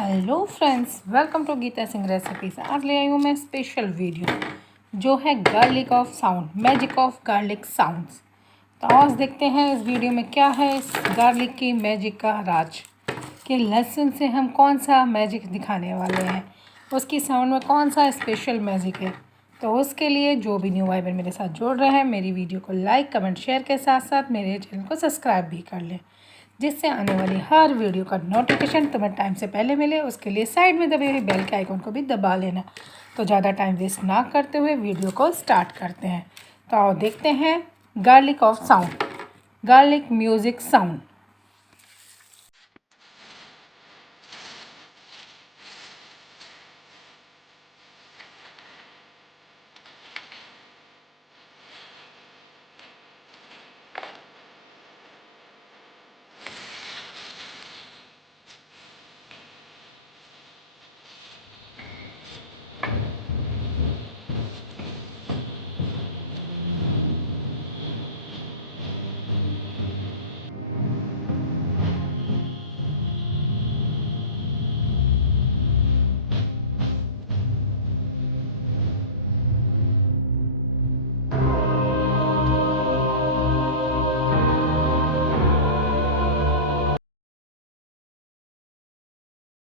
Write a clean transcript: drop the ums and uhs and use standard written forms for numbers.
Hello friends, welcome to Gita Singh recipes. आज ले आई हूँ मैं स्पेशल वीडियो जो है garlic of sound, magic of garlic sounds. तो आज देखते हैं इस वीडियो में क्या है इस गार्लिक की मैजिक का राज, कि लहसुन से हम कौन सा मैजिक दिखाने वाले हैं, उसकी साउंड में कौन सा स्पेशल मैजिक है। तो उसके लिए जो भी न्यू वाइबर मेरे साथ जुड़ रहे हैं, मेरी वीडियो को लाइक कमेंट शेयर के साथ साथ मेरे चैनल को सब्सक्राइब भी कर लें, जिससे आने वाली हर वीडियो का नोटिफिकेशन तुम्हें टाइम से पहले मिले। उसके लिए साइड में दबे हुए बेल के आइकन को भी दबा लेना। तो ज़्यादा टाइम वेस्ट ना करते हुए वीडियो को स्टार्ट करते हैं। तो आओ देखते हैं garlic of sound, garlic music sound.